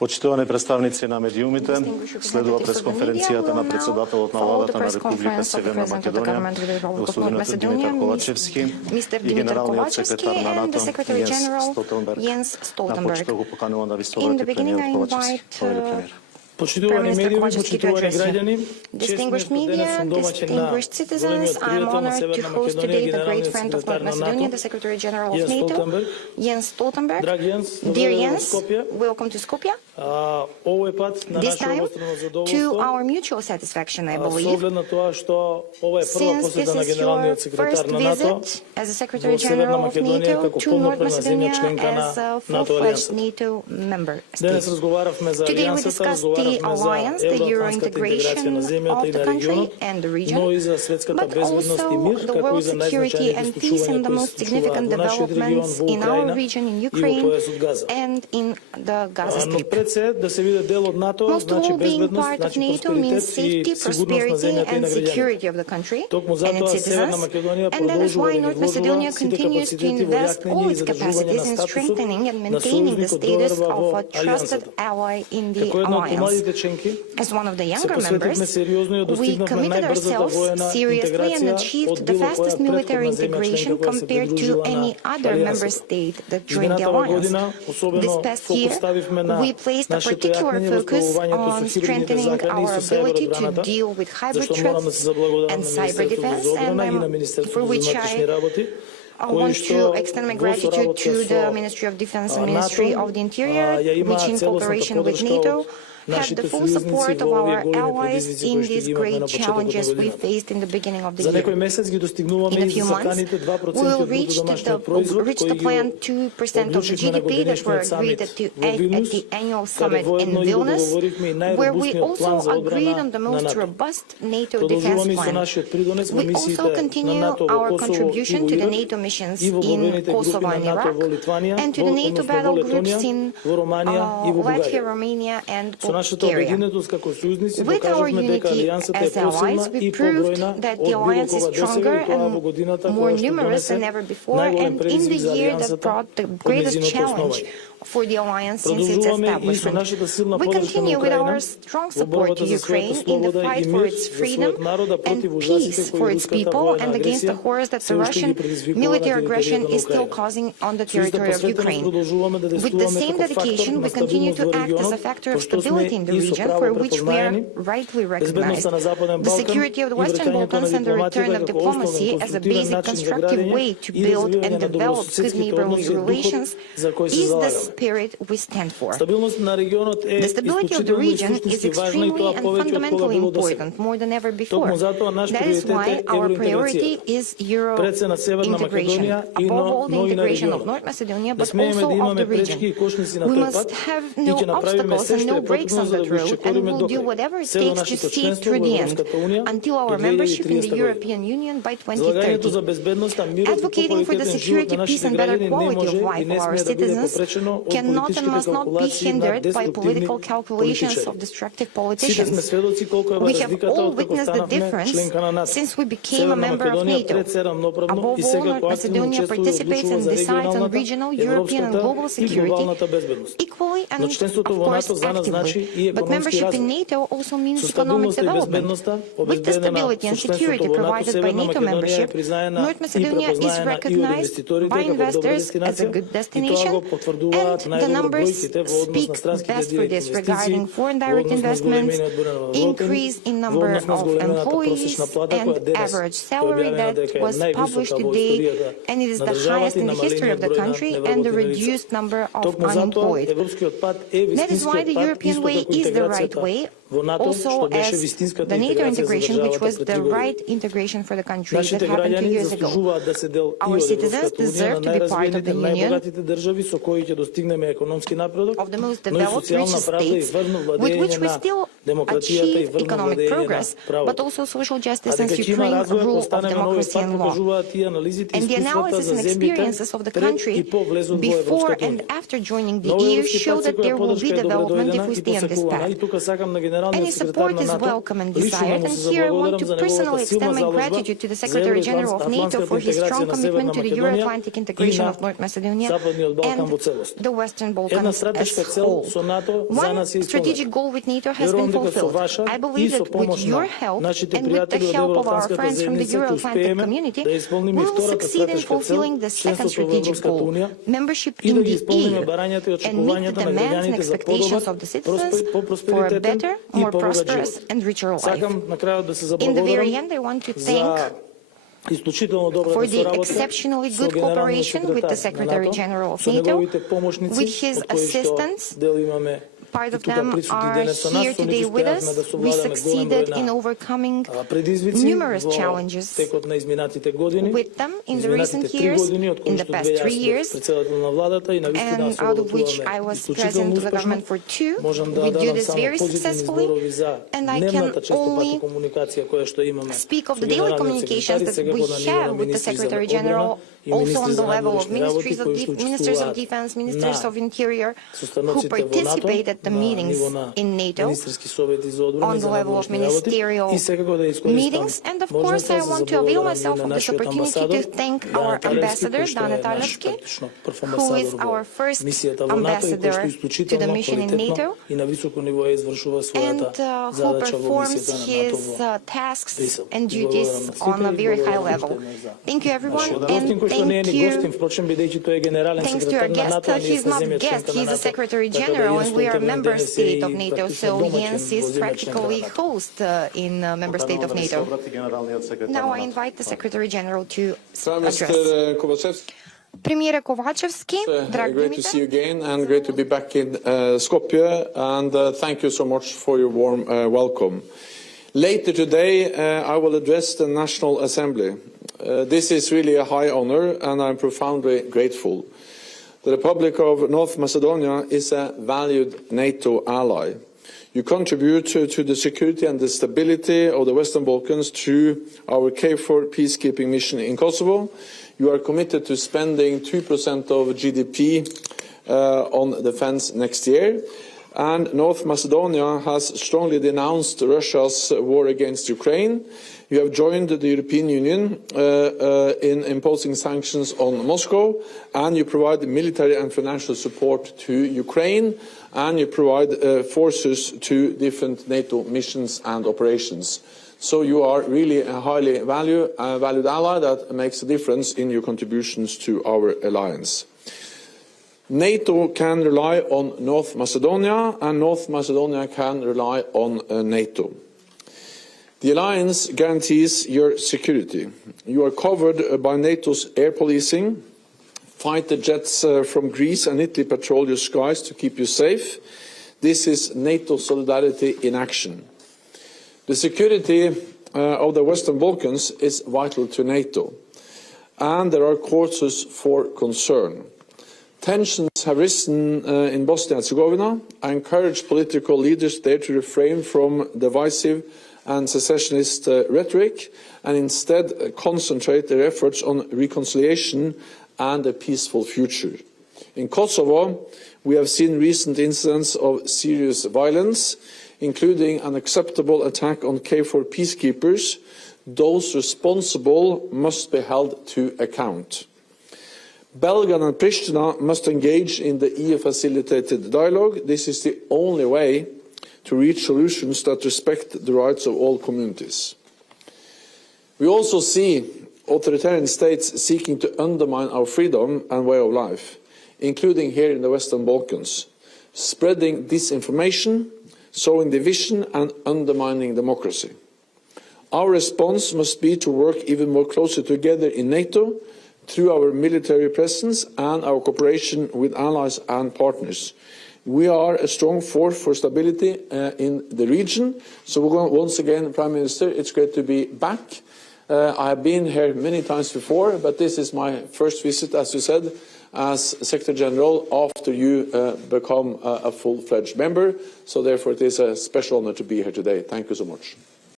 Почитувани представници на медиумите, следува пресконференцијата на председателот на владата на Република Северна Македонија, господинот Димитар Kovačevski и генералниот секретар на НАТО Jens Stoltenberg. На почеток го поканувам да вистовате премиерот Kovačevski. Премиер. Почитувани медиуми, почитувани граѓани, distinguished media, distinguished citizens, I'm honored to host today the great friend of North Macedonia, the Secretary General of NATO, Jens Stoltenberg. Dear Jens, welcome to Skopje. This time, to our mutual satisfaction, I believe, since this is your first visit as a Secretary General of NATO to North Macedonia as a full-fledged NATO member state. Today we discussed the alliance, the Euro integration of the country and the region, but also the world security and peace and the most significant developments in our region, in Ukraine and in the Gaza Strip. Most of all, being part of NATO means safety, prosperity and security of the country and its citizens, and that is why North Macedonia continues to invest all its capacities in strengthening and maintaining the status of a trusted ally in the alliance. As one of the younger members, we committed ourselves seriously and achieved the fastest military integration compared to any other member state that joined the alliance. This past year, we placed a particular focus on strengthening our ability to deal with hybrid threats and cyber defense, and for which I want to extend my gratitude to the Ministry of Defense and Ministry of the Interior, which in cooperation with NATO had the full support of our allies in these great challenges we faced in the beginning of the year. In a few months, we will reach the planned 2% of the GDP that were agreed at the annual summit in Vilnius, where we also agreed on the most robust NATO defense plan. We also continue our contribution to the NATO missions in Kosovo and Iraq, and to the NATO battle groups in Latvia, Romania, and Bulgaria. With our unity as allies, we proved that the alliance is stronger and more numerous than ever before, and in the year that brought the greatest challenge for the alliance since its establishment. We continue with our strong support to Ukraine in the fight for its freedom and peace for its people and against the horrors that the Russian military aggression is still causing on the territory of Ukraine. With the same dedication, we continue to act as a factor of stability in the region, for which we are rightly recognized. The security of the Western Balkans and the return of diplomacy as a basic constructive way to build and develop good neighborly relations is the spirit we stand for. The stability of the region is extremely and fundamentally important, more than ever before. That is why our priority is Euro integration, above all the integration of North Macedonia, but also of the region. We must have no obstacles and no breaks on that road, and we will do whatever it takes to see it through the end, until our membership in the European Union by 2030. Advocating for the security, peace and better quality of life of our citizens cannot and must not be hindered by political calculations of destructive politicians. We have all witnessed the difference since we became a member of NATO. Above all, North Macedonia participates and decides on regional, European and global security equally and, of course, actively. But membership in NATO also means economic development. With the stability and security provided by NATO membership, North Macedonia is recognized by investors as a good destination, and the numbers speak best for this regarding foreign direct investments, increase in number of employees, and average salary that was published today, and it is the highest in the history of the country, and the reduced number of unemployed. That is why the European way is the right way, also as the NATO integration, which was the right integration for the country that happened 2 years ago. Our citizens deserve to be part of the Union of the most developed, richest states, with which we still achieve economic progress, but also social justice and supreme rule of democracy and law. And the analysis and experiences of the country before and after joining the EU show that there will be development if we stay on this path. Any support is welcome and desired, and here I want to personally extend my gratitude to the Secretary General of NATO for his strong commitment to the Euro-Atlantic integration of North Macedonia and the Western Balkans as a whole. One strategic goal with NATO has been fulfilled. I believe that with your help and with the help of our friends from the Euro-Atlantic community, we will succeed in fulfilling the second strategic goal, membership in the EU, and meet the demands and expectations of the citizens for a better, more prosperous and richer life. In the very end, I want to thank for the exceptionally good cooperation with the Secretary General of NATO, with his assistants. Part of them are here today with us. We succeeded in overcoming numerous challenges with them in the recent years, in the past 3 years, and out of which I was president of the government for 2. We do this very successfully, and I can only speak of the daily communications that we have with the Secretary General, also on the level of Ministers of Defense, Ministers of Interior, who participate at the meetings in NATO, on the level of ministerial meetings. And of course, I want to avail myself of this opportunity to thank our ambassador, Dimitar, who is our first ambassador to the mission in NATO, and who performs his tasks and duties on a very high level. Thank you, everyone, and thank you. Thanks to our guest. He's not a guest, he's the Secretary General, and we are members state of NATO, so Jens is practically host in member state of NATO. Now I invite the Secretary General to address. Premier Kovačevski, great to see you again and great to be back in Skopje, and thank you so much for your warm welcome. Later today I will address the National Assembly. This is really a high honor and I'm profoundly grateful. The Republic of North Macedonia is a valued NATO ally. You contribute to the security and the stability of the Western Balkans through our KFOR peacekeeping mission in Kosovo. You are committed to spending 2% of GDP on defense next year. And North Macedonia has strongly denounced Russia's war against Ukraine. You have joined the European Union in imposing sanctions on Moscow, and you provide military and financial support to Ukraine, and you provide forces to different NATO missions and operations. So you are really a highly valued ally that makes a difference in your contributions to our alliance. NATO can rely on North Macedonia, and North Macedonia can rely on NATO. The alliance guarantees your security. You are covered by NATO's air policing. Fighter jets from Greece and Italy patrol your skies to keep you safe. This is NATO solidarity in action. The security of the Western Balkans is vital to NATO, and there are causes for concern. Tensions have risen in Bosnia and Herzegovina. I encourage political leaders there to refrain from divisive and secessionist rhetoric and instead concentrate their efforts on reconciliation and a peaceful future. In Kosovo, we have seen recent incidents of serious violence, including an unacceptable attack on KFOR peacekeepers. Those responsible must be held to account. Belgrade and Pristina must engage in the EU-facilitated dialogue. This is the only way to reach solutions that respect the rights of all communities. We also see authoritarian states seeking to undermine our freedom and way of life, including here in the Western Balkans, spreading disinformation, sowing division and undermining democracy. Our response must be to work even more closely together in NATO through our military presence and our cooperation with allies and partners. We are a strong force for stability in the region. So once again, Prime Minister, it's great to be back. I have been here many times before, but this is my first visit, as you said, as Secretary General after you become a full-fledged member. So therefore, it is a special honor to be here today. Thank you so much.